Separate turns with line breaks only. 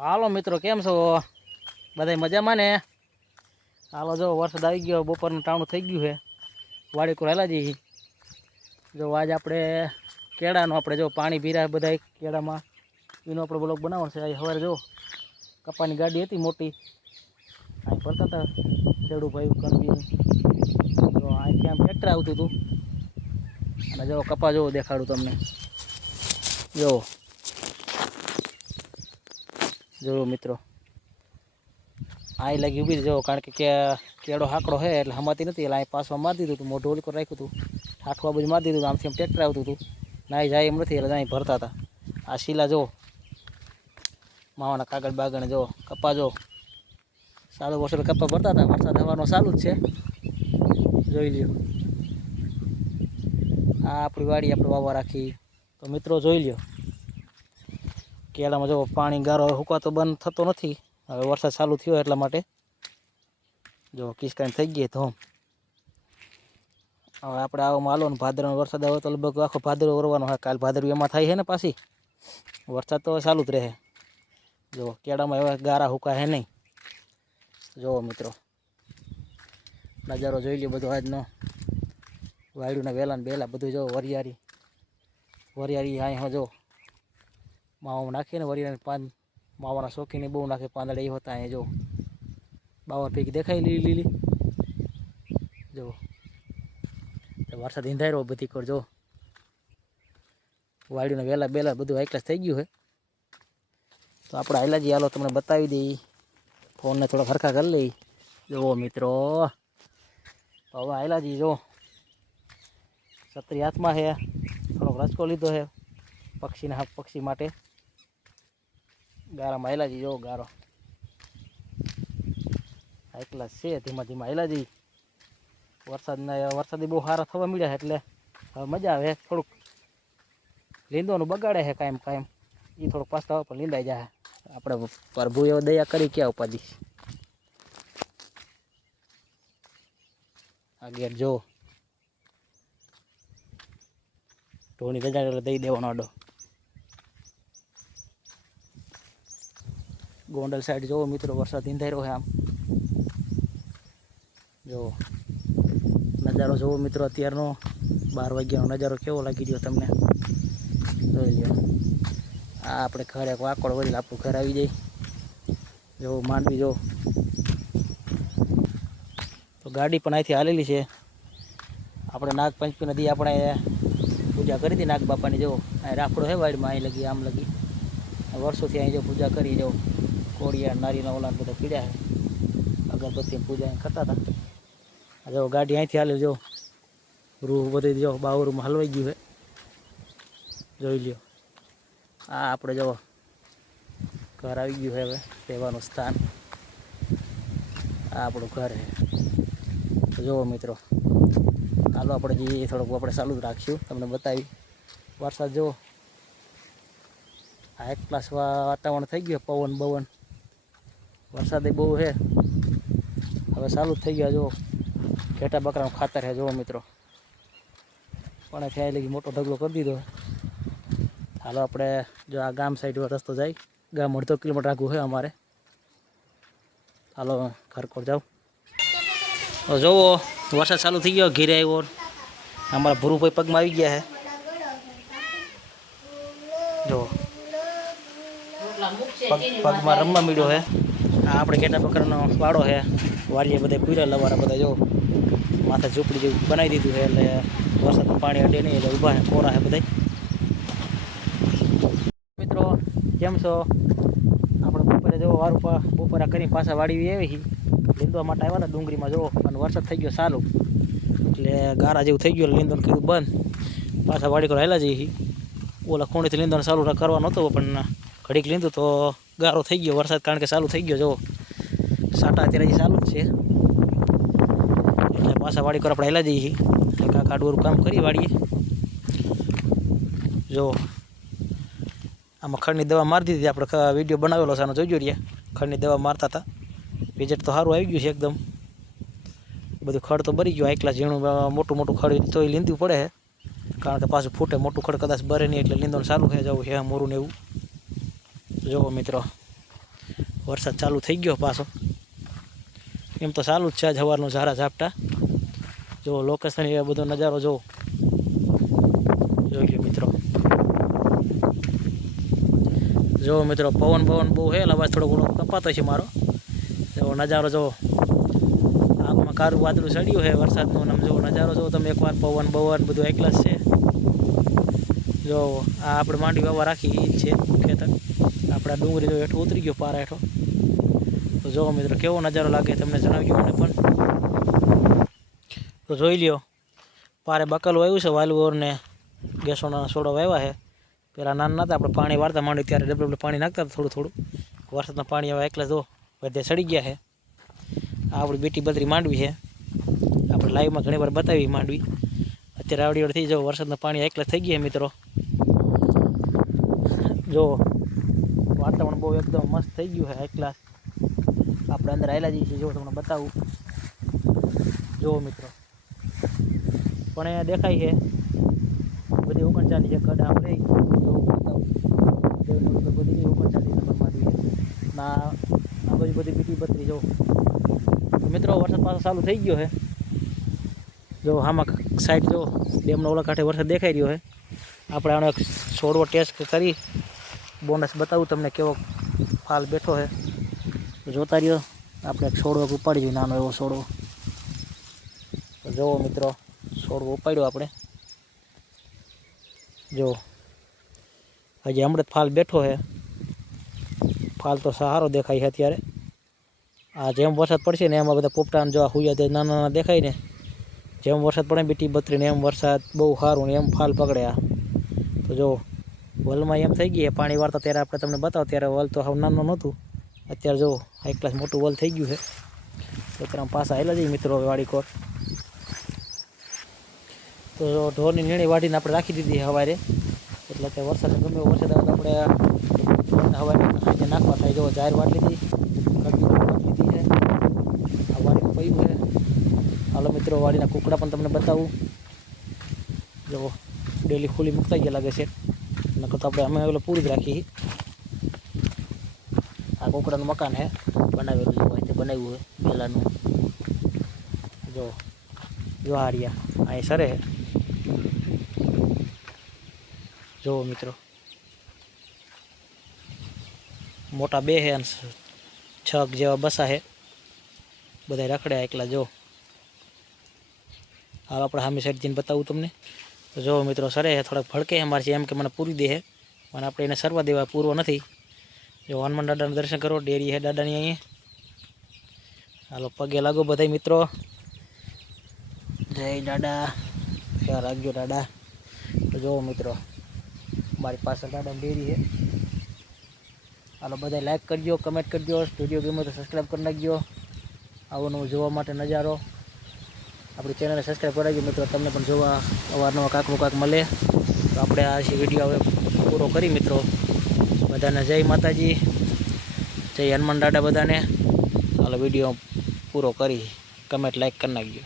હાલો મિત્રો, કેમ છો? બધા મજામાં ને? હાલો, જો વરસાદ આવી ગયો, બપોરનું ટાણું થઈ ગયું છે. વાડી કોરાયેલા જઈએ. જો આજ આપણે કેળાનું આપણે જો પાણી પીરા બધા કેળામાં. એનો આપણે બ્લોક બનાવવાનો છે. સવારે જો કપાની ગાડી હતી મોટી. અહીં ફરતા હતા ખેડૂભાઈ કરવી જો અહીંથી આમ ટ્રેક્ટર આવતું હતું. અને જો કપા જોવો દેખાડું તમને. જો જો મિત્રો અહીં લાગી ઊભી જો, કારણ કે કેળો હાકડો છે એટલે હમાતી નથી, એટલે અહીં પાસમાં મારી દીધું હતું મોઢું ઓલી રાખ્યું હતું ઠાઠવા બધું મારી દીધું આમથી આમ ટ્રેક્ટર આવતું હતું નાઈ જાય એમ નથી, એટલે અહીં ભરતા હતા. આ શીલા જો, માવાના કાગળ બાગણ જો, કપા જો સારું વર્ષે કપા ભરતા હતા, વરસાદ હવાનો ચાલુ જ છે. જોઈ લ્યો. આ આપણી વાડી, આપણે વાવવા રાખી. તો મિત્રો જોઈ લ્યો. કેળામાં જો પાણી ગારો હુકાતો બંધ થતો નથી. હવે વરસાદ ચાલુ થયો એટલા માટે. જો કિસકાની થઈ ગઈ તો હવે આપણે આવો માલો ને ભાદરનો વરસાદ આવે તો લગભગ આખો ભાદરો વરવાનો હોય કાલ ભાદરવી એમાં થાય છે ને પાછી? વરસાદ તો ચાલુ જ રહે. જો, કેળામાં એવા ગારા હુકા હે નહીં. જુઓ મિત્રો. નજારો જોઈ લ્યો બધો આજનો. વાયડુના વેલા ને બેલા બધું જો વરિયારી વરિયારી અહીંયા જો. માવામાં નાખીએ ને વરિયાળી પાન, માવાના શોખીને બહુ નાખે, પાંદડા એ હોતા અહીંયા, જો. બાવર પૈકી દેખાય લીલી લીલી. જો. વરસાદ ઈંધાયરો બધી કર, જો. વાડીના વેલા બેલા બધું ક્લાસ થઈ ગયું છે. તો આપણે હાલાજી હાલો તમને બતાવી દઈ. ફોનને થોડા ફરખા કરી લઈ. જુઓ મિત્રો. તો હવે હાલાજી, જો. છત્રી હાથમાં છે. થોડોક રસકો લીધો છે. પક્ષીના હા પક્ષી માટે. ગારામાં માયલાજી, જો ગારો. એકલા છે, ધીમા ધીમા હાલાજી વરસાદના વરસાદી બહુ સારા થવા મળ્યા એટલે હવે મજા આવે, થોડુંક લીંદોનું બગાડે છે કાયમ કાયમ. એ થોડુંક પાસ્તા ઉપર લીંદાઈ જાય. આપણે પ્રભુ એવો દયા કરી ક્યાં ઉપાધી? આ ગેટ જો. ઢોની એટલે દઈ દેવાનો આડો. ગોંડલ સાઈડ જોવો મિત્રો, વરસાદ ઈંધાઈ છે આમ. જો નજારો જોવો મિત્રો, અત્યારનો બાર વાગ્યાનો નજારો કેવો લાગી રહ્યો તમને? જોઈ લો આ આપણે ઘરે વાકોડ વળી આપણું ઘર આવી જાય. જોવો માંડવી જોવો તો ગાડી પણ અહીંથી હાલેલી છે. આપણે નાગપંચમી નદી આપણે પૂજા કરી હતી નાગ બાપાની જો અહીં રાખડો છે વાડીમાં, અહીં લગી, આમ લગી. વર્ષોથી અહીં જો પૂજા કરી જો કોળિયા, નારીના ઓલા બધા પીડ્યા છે. અગરબત્તી પૂજા કરતા હતા. જો ગાડી અહીંથી હાલે, જો રૂહ બધી જો બાવરૂમાં હલવાઈ ગયું છે. જોઈ લ્યો. આ આપણે જો ઘર આવી ગયું છે હવે, રહેવાનું સ્થાન. આ આપણું ઘર છે. જુઓ મિત્રો, હાલો આપણે જઈએ થોડુંક આપણે ચાલુ જ રાખીશું, તમને બતાવી. વરસાદ જુઓ. આ એક પ્લસ વાતાવરણ થઈ ગયું પવન બવન. વરસાદે બહુ છે. હવે ચાલુ થઈ ગયા જો ઘેટા બકરાનું ખાતર છે, જુઓ મિત્રો. પણ ત્યાં લગી મોટો ઢગલો કરી દીધો. હાલો આપણે જો આ ગામ સાઈડ રસ્તો જાય. ગામ અડધો કિલોમીટર આગું છે અમારે. હાલો ખરખોર જાઉં જોવો વરસાદ ચાલુ થઈ ગયો, ઘેરે આવ્યો. અમારા ભૂરુભાઈ પગમાં આવી ગયા છે. જો પગ પગમાં રમવા મળ્યો છે. આપણે ઘેટા બકરાનો વાડો છે. વાડીએ બધા પૂરા લવારા બધા, જો માથે ઝૂંપડી જેવું બનાવી દીધું છે એટલે વરસાદનું પાણી અડે નહીં, એટલે ઊભા છે કોરા છે બધા. મિત્રો, કેમ છો? આપણે બપોરે જો વાર બપોરા કરીને પાછા વાડી આવી લીંદવા માટે આવ્યા હતા ડુંગળીમાં, જો, અને વરસાદ થઈ ગયો સારું એટલે ગારા જેવું થઈ ગયું લીંદવાનું કીધું બંધ. પાછા વાડી કરો હેલા જઈએ ઓલા ખૂણેથી લીંદણ સારું કરવાનું હતું, પણ ઘડીક લીધું તો ગારો થઈ ગયો વરસાદ, કારણ કે ચાલુ થઈ ગયો જો સાટા અત્યારે હજી ચાલુ જ છે. એટલે પાછા વાડી પર આપણે હેલા જઈએ છીએ. એટલે કાંક કામ કરી વાળીએ જો આમાં ખડની દવા મારી દીધી. આપણે વીડિયો બનાવેલો છે, આનો જોઈજો રહ્યા. ખડની દવા મારતા હતા. રિઝલ્ટ તો સારું આવી ગયું છે એકદમ. બધું ખડ તો બરી ગયું આટલા ઝીણું મોટું મોટું ખડ તો એ લીંદવું પડે કારણ કે પાછું ફૂટે, મોટું ખડ કદાચ બરે નહીં, એટલે લીંદવાનું સારું છે જવું છે મોરું ને એવું. જોવો મિત્રો, વરસાદ ચાલુ થઈ ગયો પાછો. એમ તો ચાલુ જ છે સવારનો ઝારા ઝાપટા. જો લોકેશન એ બધો નજારો જુઓ જોઈ ગયો મિત્રો. જુઓ મિત્રો, પવન પવન બહુ હે એટલે અવાજ થોડો ઘણો કપાતો છે મારો. જો નજારો જુઓ આગમાં કારું વાદળું ચડ્યું છે વરસાદનું જોવો નજારો જુઓ તમે એકવાર, પવન પવન બધું એકલા છે. જો આ આપણે માંડી વાવા રાખી છે ખેતર. આપણા ડુંગળી તો હેઠો ઉતરી ગયો પારા હેઠો. તો જો મિત્રો, કેવો નજારો લાગે તમને જણાવજો મને પણ. તો જોઈ લ્યો, પારે બકલું આવ્યું છે વાલવોર ને ગેસોના સોડો વાવ્યા છે. પેલા નાના નહોતા આપણે પાણી વાળતા માંડી ત્યારે ડબલ ડબલ પાણી નાખતા હતા થોડું થોડું. વરસાદના પાણી હવે એકલા જો બધે સડી ગયા છે. આ આપણી બેટી બદરી માંડવી છે. આપણે લાઈવમાં ઘણી વાર બતાવી માંડવી. અત્યારે આવડી આવડી થઈ જાવ, વરસાદના પાણી એકલા થઈ ગયા છે મિત્રો. જો વાતાવરણ બહુ એકદમ મસ્ત થઈ ગયું છે એકલા આપણે અંદર આવેલા જઈએ છીએ, જો તમને બતાવું. જુઓ મિત્રો. પણ અહીંયા દેખાય છે. બધી ઓગણચાલીસ એક કડા આપણે બધી ઓગણચાલીસ નંબર માંડવી ના આ બધી બધી બીજી બત્રી, જો. મિત્રો, વરસાદ પાછો ચાલુ થઈ ગયો છે. જો, આમાં સાઈડ જો ડેમનો ઓલા કાંઠે વરસાદ દેખાઈ રહ્યો છે. આપણે આનો એક છોડવો ટેસ્ટ કરી. બોનસ બતાવું, તમને કેવો ફાલ બેઠો છે. જોતા રહ્યો, આપણે એક છોડવો ઉપાડી જોઈએ નાનો એવો છોડવો તો જુઓ મિત્રો છોડવો ઉપાડ્યો આપણે. જો હજી હમણાં જ ફાલ બેઠો છે. ફાલ તો સારો દેખાય છે અત્યારે. આ જેમ વરસાદ પડશે ને એમાં બધા પોપટાને જો હુયા તે નાના નાના દેખાય ને, જેમ વરસાદ પડે બીટી બત્રીને એમ વરસાદ બહુ સારું ને એમ ફાલ પકડે આ. તો જો વલમાં એમ થઈ ગઈ પાણી વાળતા ત્યારે આપણે તમને બતાવો. ત્યારે વલ તો હવે નાનું નહોતું. અત્યારે જો એક ક્લાસ મોટું વલ થઈ ગયું છે. તો ત્યારે પાછા આવેલા જઈએ મિત્રો વાડી કોર. તો ઢોરની નીણી વાઢીને આપણે રાખી દીધી સવારે એટલે કે વરસાદ ગમે વરસાદ આપણે હવારે નાખવા થાય. જો જાહેર વાટ લીધી હાલો મિત્રો, વાડીના કુકડા પણ તમને બતાવું. જો ડેલી ખુલ્લી મૂકતા ગયા લાગે છે. નકર તો આપણે અમે ઓલો પૂરી જ રાખી આ કુકડાનું મકાન છે બનાવેલું છે હોય તે બનાવ્યું હોય પહેલાંનું જો જો આ રહ્યા અહીં સરે છે જુઓ મિત્રો મોટા બે છે અને છક જેવા બસા છે બધા રખડ્યા એકલા જો હાલ આપણે સામે સાઈડ જઈને બતાવું તમને તો જો મિત્રો સરે છે થોડાક ભડકે છે મારે એમ કે મને પૂરી દે છે. પણ આપણે એને સરવા દેવા પૂરો નથી. જો હનુમાન દાદાનું દર્શન કરો, ડેરી છે દાદાની અહીંયા. હાલો, પગે લાગો બધા મિત્રો. જય દાદા, ખ્યાલ રાખજો દાદા. તો જુઓ મિત્રો મારી પાસે દાદા ડેરી છે. હાલો બધા લાઈક કરજો કમેન્ટ કરજો સ્ટુડિયો ગમે તો સબસ્ક્રાઈબ કરી નાખજો. આવો નવું જોવા માટે નજારો. આપણી ચેનલને સબસ્ક્રાઈબ કરાવજો મિત્રો, તમને પણ જોવા અવારનવાર કાંકનું કાંક મળે. તો આપણે આ વીડિયો હવે પૂરો કરી મિત્રો. બધાને જય માતાજી, જય હનુમાન દાદા બધાને. હાલો વીડિયો પૂરો કરી. કમેન્ટ લાઈક કરી નાખજો.